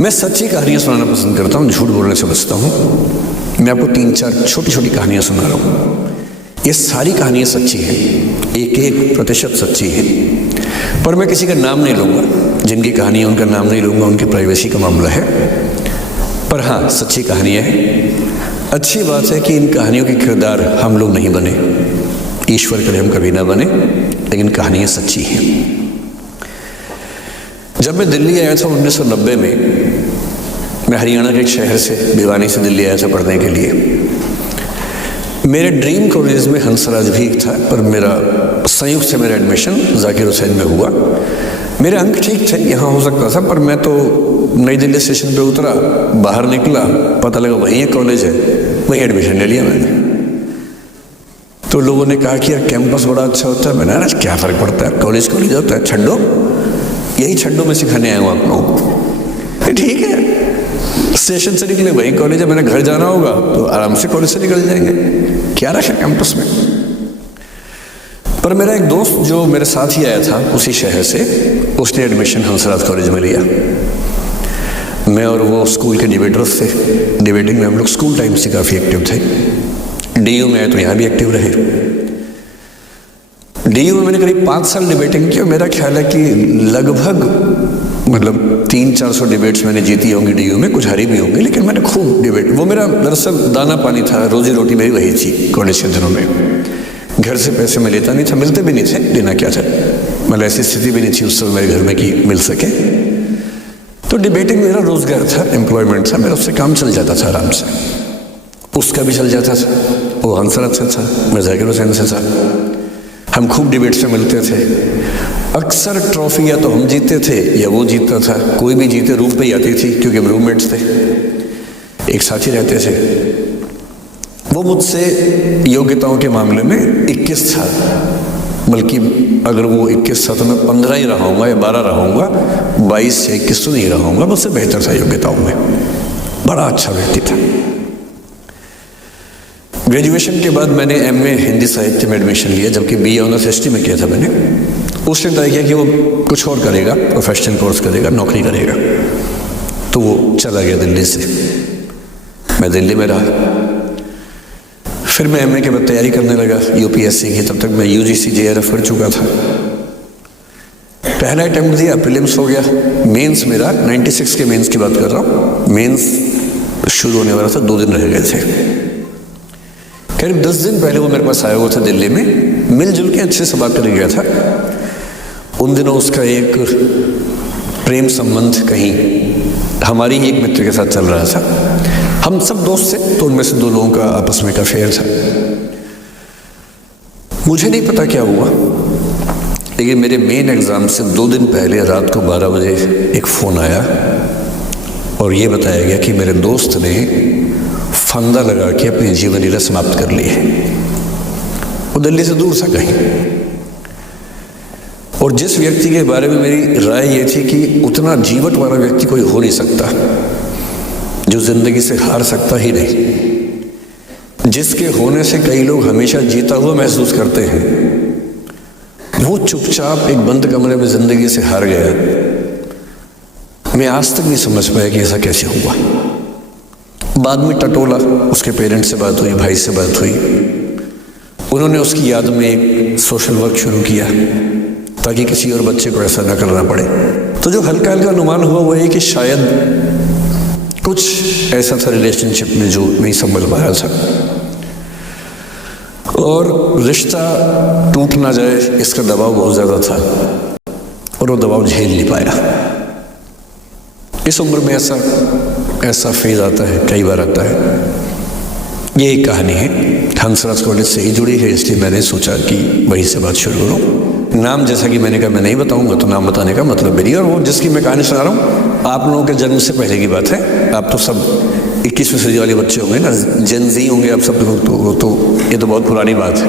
मैं सच्ची कहानियाँ सुनाना पसंद करता हूँ, झूठ बोलने से बचता हूँ। मैं आपको 3-4 छोटी छोटी कहानियाँ सुना रहा हूँ। ये सारी कहानियाँ सच्ची हैं, 1-1% सच्ची है, पर मैं किसी का नाम नहीं लूँगा। जिनकी कहानी है उनका नाम नहीं लूँगा, उनकी प्राइवेसी का मामला है। पर हाँ, सच्ची कहानियाँ हैं। अच्छी बात है कि इन कहानियों के किरदार हम लोग नहीं बने, ईश्वर करे हम कभी ना बने, लेकिन कहानियाँ सच्ची हैं। जब मैं दिल्ली आया था 1990 में, मैं हरियाणा के एक शहर से, भिवानी से दिल्ली आया था पढ़ने के लिए। मेरे ड्रीम कॉलेज में हंसराज भी था, पर मेरा संयुक्त से मेरा एडमिशन जाकिर हुसैन में हुआ। मेरे अंक ठीक थे, यहाँ हो सकता था, पर मैं तो नई दिल्ली स्टेशन पे उतरा, बाहर निकला, पता लगा वहीं एक कॉलेज है, वहीं एडमिशन ले लिया मैंने। तो लोगों ने कहा कि यार कैंपस बड़ा अच्छा होता है। मैंने कहा क्या फ़र्क पड़ता है, कॉलेज कॉलेज होता है, छड्डो यही छड्डो में सिखाने आया हूँ आप लोगों को। ठीक है, स्टेशन से निकले वहीं कॉलेज है, मैंने घर जाना होगा तो आराम से कॉलेज से निकल जाएंगे, क्या रखा कैंपस में। पर मेरा एक दोस्त जो मेरे साथ ही आया था उसी शहर से, उसने एडमिशन हंसराज कॉलेज में लिया। मैं और वो स्कूल के डिबेटर्स थे, डिबेटिंग में हम लोग स्कूल टाइम से काफ़ी एक्टिव थे। DU में आए तो यहाँ भी एक्टिव रहे। DU में मैंने करीब 5 साल डिबेटिंग की और मेरा ख्याल है कि लगभग 300-400 डिबेट्स मैंने जीती होंगी DU में, कुछ हारी भी होंगी, लेकिन मैंने खूब डिबेट, वो मेरा दरअसल दाना पानी था, रोजी रोटी मेरी वही थी कॉलेज के दिनों में। घर से पैसे मैं लेता नहीं था, मिलते भी नहीं थे, लेना क्या था, मतलब ऐसी स्थिति भी नहीं थी उस समय मेरे घर में कि मिल सके। तो डिबेटिंग मेरा रोजगार था, एम्प्लॉयमेंट था, मेरा उससे काम चल जाता था आराम से। उसका भी चल जाता था, वो हंसराज से था, मैं जाकिर हुसैन से था। हम खूब डिबेट्स में मिलते थे। अक्सर ट्रॉफी या तो हम जीतते थे या वो जीतता था, कोई भी जीते रूम पे ही आती थी, क्योंकि हम रूममेट्स थे, एक साथ ही रहते थे। वो मुझसे योग्यताओं के मामले में 21 था, बल्कि अगर वो 21 था तो मैं 15 ही रहा हूँगा या 12 रहा हूँगा, 22 या 21 तो नहीं रहा हूँगा, मुझसे बेहतर था योग्यताओं में, बड़ा अच्छा व्यक्ति था। ग्रेजुएशन के बाद मैंने MA हिंदी साहित्य में एडमिशन लिया, जबकि BA ऑनर्स हिस्ट्री में किया था मैंने। उसने तय किया कि वो कुछ और करेगा, प्रोफेशनल कोर्स करेगा, नौकरी करेगा, तो वो चला गया दिल्ली से। मैं दिल्ली में रहा। फिर मैं MA के बाद तैयारी करने लगा UPSC की। तब तक मैं UGC JRF कर चुका था। पहला अटेम्प्ट दिया, प्रीलिम्स हो गया। मेंस मेरा 96 के मेंस की बात कर रहा हूँ, मेंस शुरू होने वाला था, 2 दिन रह गए थे। करीब 10 दिन पहले वो मेरे पास आया हुआ था दिल्ली में, मिलजुल के अच्छे से बात कर गया था। उन दिनों उसका एक प्रेम संबंध कहीं हमारी ही एक मित्र के साथ चल रहा था। हम सब दोस्त थे, तो उनमें से 2 लोगों का आपस में का अफेयर था। मुझे नहीं पता क्या हुआ, लेकिन मेरे मेन एग्ज़ाम से 2 दिन पहले रात को 12 बजे एक फ़ोन आया और ये बताया गया कि मेरे दोस्त ने फंदा लगा के अपनी जीवन लीला समाप्त कर ली है। वो दिल्ली से दूर था कहीं, और जिस व्यक्ति के बारे में मेरी राय ये थी कि उतना जीवट वाला व्यक्ति कोई हो नहीं सकता, जो जिंदगी से हार सकता ही नहीं, जिसके होने से कई लोग हमेशा जीता हुआ महसूस करते हैं, वो चुपचाप एक बंद कमरे में जिंदगी से हार गया। मैं आज तक नहीं समझ पाया कि ऐसा कैसे हुआ। बाद में टटोला, उसके पेरेंट्स से बात हुई, भाई से बात हुई, उन्होंने उसकी याद में एक सोशल वर्क शुरू किया ताकि किसी और बच्चे को ऐसा ना करना पड़े। तो जो हल्का हल्का अनुमान हुआ वो है कि शायद कुछ ऐसा था रिलेशनशिप में जो नहीं समझ पा रहा था, और रिश्ता टूट ना जाए इसका दबाव बहुत ज़्यादा था, और वो दबाव झेल नहीं पाया। इस उम्र में ऐसा फेज आता है, कई बार आता है। ये एक कहानी है, हंसराज कॉलेज से ही जुड़ी है, इसलिए मैंने सोचा कि वहीं से बात शुरू करूँ। नाम जैसा कि मैंने कहा मैं नहीं बताऊंगा, तो नाम बताने का मतलब भी नहीं। और वो जिसकी मैं कहानी सुना रहा हूँ, आप लोगों के जन्म से पहले की बात है। आप तो सब 21वीं सदी वाले बच्चे होंगे ना, जेन ज़ी होंगे आप सब लोग, तो ये तो बहुत पुरानी बात है।